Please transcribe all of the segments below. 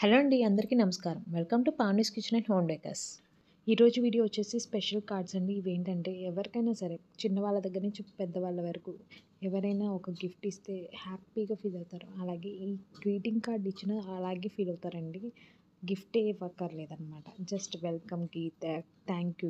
Hello అండి, అందరికీ నమస్కారం. Welcome to Pavani's kitchen and home decors. ఈరోజు వీడియో వచ్చేసి స్పెషల్ కార్డ్స్ అండి. ఇవేంటంటే ఎవరికైనా సరే చిన్నవాళ్ళ దగ్గర నుంచి పెద్దవాళ్ళ వరకు ఎవరైనా ఒక గిఫ్ట్ ఇస్తే హ్యాపీగా ఫీల్ అవుతారు. అలాగే ఈ గ్రీటింగ్ కార్డ్ ఇచ్చినా అలాగే ఫీల్ అవుతారండి. గిఫ్టే ఇవ్వక్కర్లేదనమాట. జస్ట్ వెల్కమ్కి, thank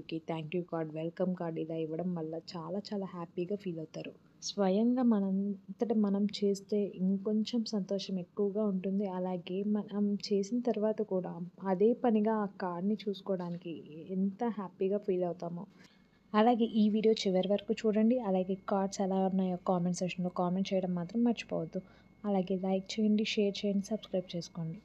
you card, welcome card ఇలా ఇవ్వడం వల్ల చాలా చాలా హ్యాపీగా ఫీల్ అవుతారు. స్వయంగా మనంతట మనం చేస్తే ఇంకొంచెం సంతోషం ఎక్కువగా ఉంటుంది. అలాగే మనం చేసిన తర్వాత కూడా అదే పనిగా ఆ కార్డ్‌ని చూసుకోవడానికి ఎంత హ్యాపీగా ఫీల్ అవుతామో. అలాగే ఈ వీడియో చివరి వరకు చూడండి. అలాగే కార్డ్స్ ఎలా ఉన్నాయో కామెంట్ సెక్షన్‌లో కామెంట్ చేయడం మాత్రం మర్చిపోవద్దు. అలాగే లైక్ చేయండి, షేర్ చేయండి, సబ్స్క్రైబ్ చేసుకోండి.